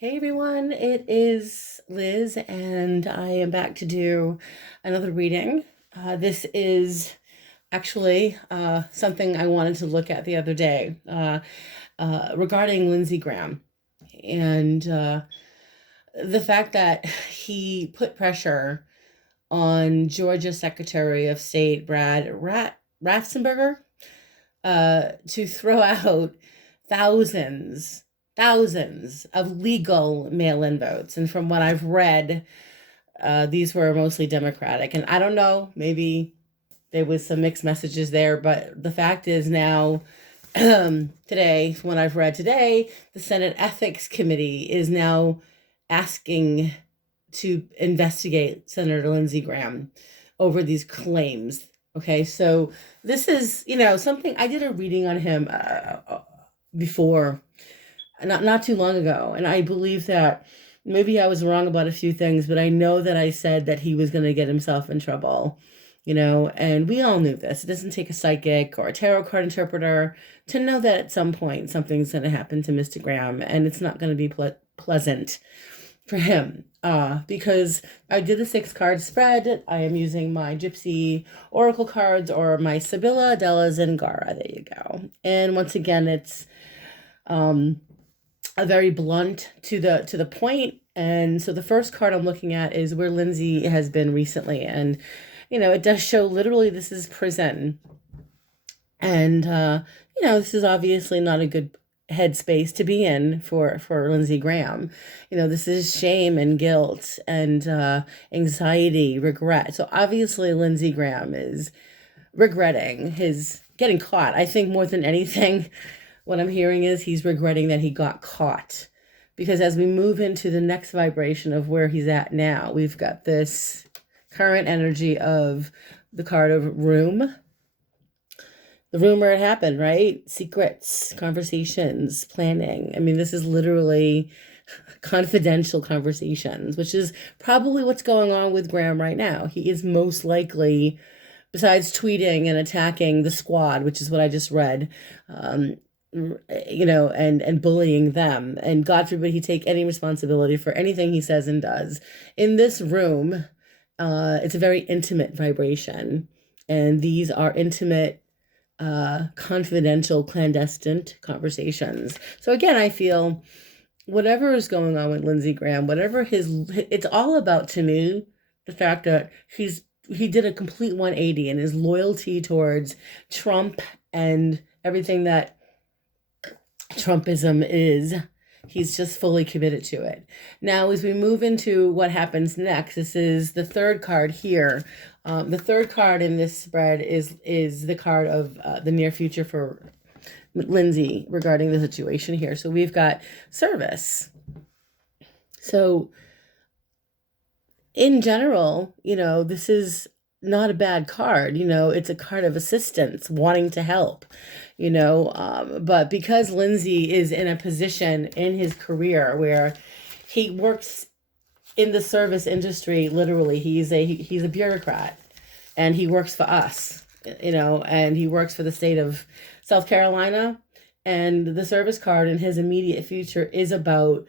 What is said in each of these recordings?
Hey everyone, it is Liz, and I am back to do another reading. This is actually something I wanted to look at the other day regarding Lindsey Graham and the fact that he put pressure on Georgia Secretary of State Raffesperger to throw out thousands, thousands of legal mail-in votes. And from what I've read, these were mostly Democratic. And I don't know, maybe there was some mixed messages there, but the fact is now, today, from what I've read today, the Senate Ethics Committee is now asking to investigate Senator Lindsey Graham over these claims. Okay, so this is, something I did a reading on him before, not too long ago, and I believe that maybe I was wrong about a few things, but I know that I said that he was going to get himself in trouble, and we all knew this. It doesn't take a psychic or a tarot card interpreter to know that at some point something's going to happen to Mr. Graham, and it's not going to be pleasant for him. Because I did a 6-card spread. I am using my Gypsy Oracle cards or my Sibylla, Della, Zingara. There you go. And once again, it's a very blunt to the point. And so the first card I'm looking at is where Lindsey has been recently, and it does show literally this is prison, and this is obviously not a good headspace to be in for Lindsey Graham. This is shame and guilt and anxiety, regret. So obviously Lindsey Graham is regretting his getting caught. I think more than anything, what I'm hearing is he's regretting that he got caught. Because as we move into the next vibration of where he's at now, we've got this current energy of the card of room. The room where it happened, right? Secrets, conversations, planning. I mean, this is literally confidential conversations, which is probably what's going on with Graham right now. He is most likely, besides tweeting and attacking the squad, which is what I just read, and bullying them. And God forbid he take any responsibility for anything he says and does. In this room, it's a very intimate vibration. And these are intimate, confidential, clandestine conversations. So again, I feel whatever is going on with Lindsey Graham, it's all about, to me, the fact that he did a complete 180 in his loyalty towards Trump and everything that Trumpism is. He's just fully committed to it. Now, as we move into what happens next, this is the third card here. The third card in this spread is the card of the near future for Lindsey regarding the situation here. So we've got service. So in general, this is not a bad card. It's a card of assistance, wanting to help, but because Lindsey is in a position in his career where he works in the service industry, literally, he's a bureaucrat, and he works for us, and he works for the state of South Carolina, and the service card in his immediate future is about,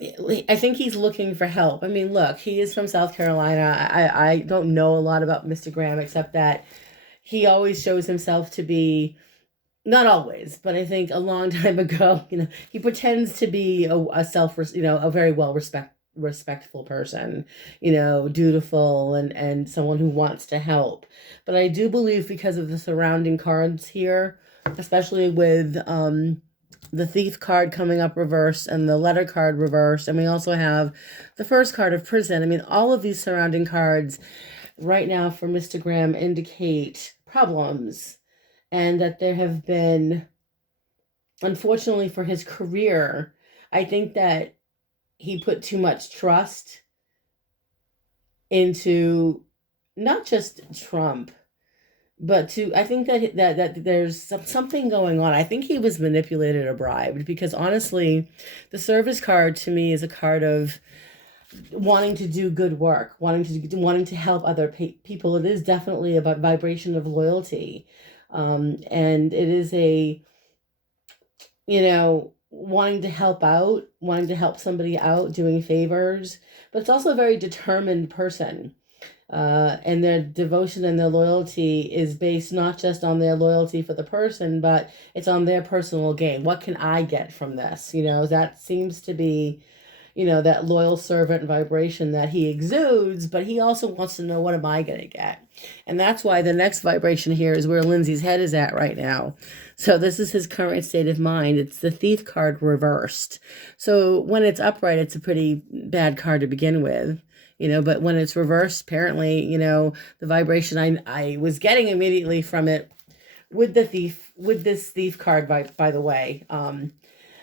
I think he's looking for help. I mean, look, he is from South Carolina. I don't know a lot about Mr. Graham, except that he always shows himself to be, not always, but I think a long time ago, he pretends to be a very respectful person, dutiful and someone who wants to help. But I do believe, because of the surrounding cards here, especially with the thief card coming up reversed and the letter card reversed, and we also have the first card of prison. I mean, all of these surrounding cards right now for Mr. Graham indicate problems, and that there have been, unfortunately for his career, I think that he put too much trust into not just Trump, but I think that there's something going on. I think he was manipulated or bribed, because honestly, the service card to me is a card of wanting to do good work, wanting to help other people. It is definitely a vibration of loyalty, and it is a, wanting to help out, wanting to help somebody out, doing favors, but it's also a very determined person. And their devotion and their loyalty is based not just on their loyalty for the person, but it's on their personal gain. What can I get from this? That seems to be, that loyal servant vibration that he exudes, but he also wants to know, what am I going to get? And that's why the next vibration here is where Lindsey's head is at right now. So this is his current state of mind. It's the Thief card reversed. So when it's upright, it's a pretty bad card to begin with. But when it's reversed, apparently, the vibration I was getting immediately from it with this thief card, by the way,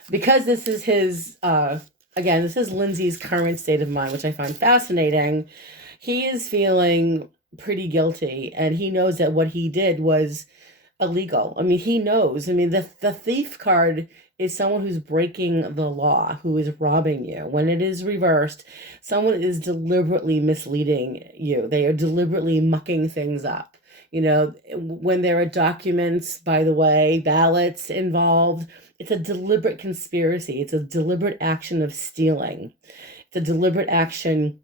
because this is his, again, this is Lindsey's current state of mind, which I find fascinating. He is feeling pretty guilty, and he knows that what he did was illegal. He knows. The thief card is someone who's breaking the law, who is robbing you. When it is reversed, someone is deliberately misleading you. They are deliberately mucking things up. When there are documents, by the way, ballots involved, it's a deliberate conspiracy. It's a deliberate action of stealing. It's a deliberate action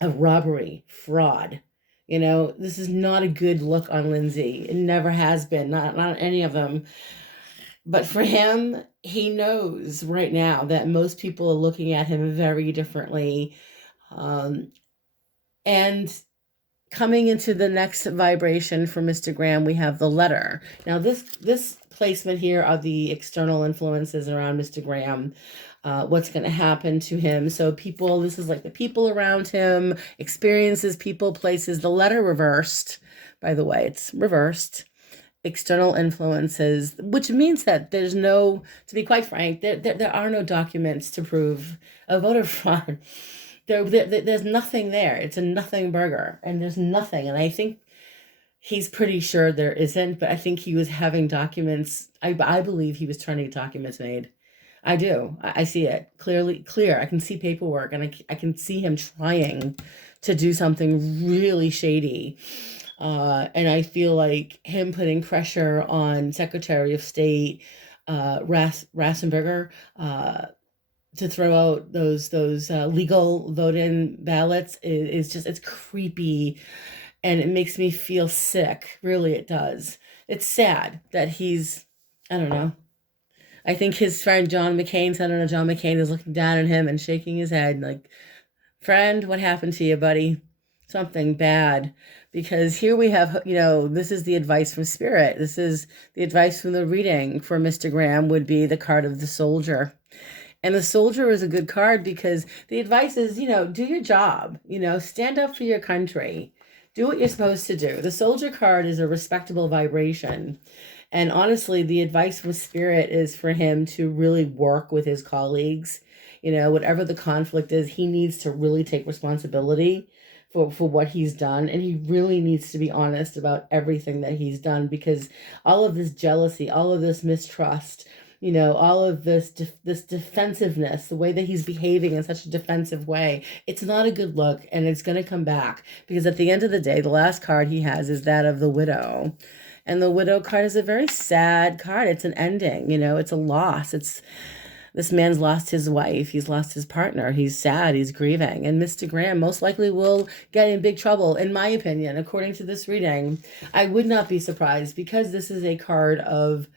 of robbery, fraud. This is not a good look on Lindsey. It never has been, not any of them. But for him, he knows right now that most people are looking at him very differently. And coming into the next vibration for Mr. Graham, we have the letter. Now, this placement here are the external influences around Mr. Graham. What's going to happen to him. So people, this is like the people around him, experiences, people, places. The letter reversed, by the way, it's reversed. External influences, which means that there's no, to be quite frank, there are no documents to prove a voter fraud. There's nothing there. It's a nothing burger, and there's nothing. And I think he's pretty sure there isn't, but I think he was having documents. I believe he was trying to get documents made. I do. I see it clear. I can see paperwork, and I can see him trying to do something really shady. And I feel like him putting pressure on Secretary of State Raffesperger to throw out those legal vote-in ballots is just, it's creepy, and it makes me feel sick. Really, it does. It's sad that he's, I don't know. I think his friend John McCain, Senator John McCain, is looking down at him and shaking his head like, friend, what happened to you, buddy? Something bad. Because here we have, this is the advice from Spirit. This is the advice from the reading for Mr. Graham would be the card of the soldier. And the soldier is a good card because the advice is, do your job, stand up for your country, do what you're supposed to do. The soldier card is a respectable vibration. And honestly, the advice from Spirit is for him to really work with his colleagues. Whatever the conflict is, he needs to really take responsibility for what he's done. And he really needs to be honest about everything that he's done, because all of this jealousy, all of this mistrust, all of this defensiveness, the way that he's behaving in such a defensive way, it's not a good look, and it's going to come back, because at the end of the day, the last card he has is that of the widow. And the widow card is a very sad card. It's an ending, it's a loss. This man's lost his wife. He's lost his partner. He's sad. He's grieving. And Mr. Graham most likely will get in big trouble, in my opinion, according to this reading. I would not be surprised, because this is a card of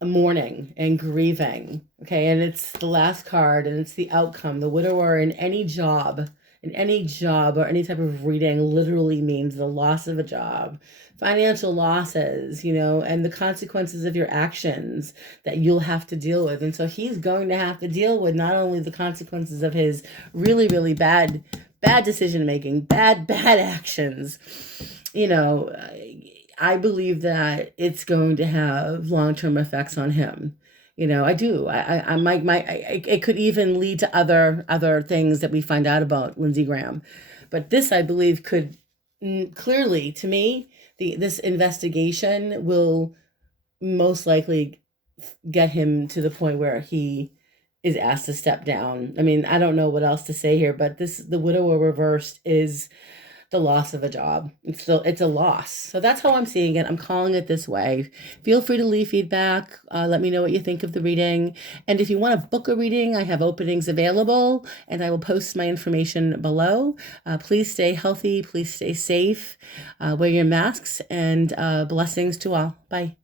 mourning and grieving. Okay, and it's the last card, and it's the outcome. The widower in any job or any type of reading literally means the loss of a job, financial losses, and the consequences of your actions that you'll have to deal with. And so he's going to have to deal with not only the consequences of his really, really bad decision making, bad actions. I believe that it's going to have long-term effects on him. I do. It could even lead to other things that we find out about Lindsey Graham. But this, I believe, could clearly, to me, this investigation will most likely get him to the point where he is asked to step down. I don't know what else to say here, but the widower reversed is the loss of a job. It's a loss. So that's how I'm seeing it. I'm calling it this way. Feel free to leave feedback. Let me know what you think of the reading. And if you want to book a reading, I have openings available, and I will post my information below. Please stay healthy. Please stay safe. Wear your masks, and blessings to all. Bye.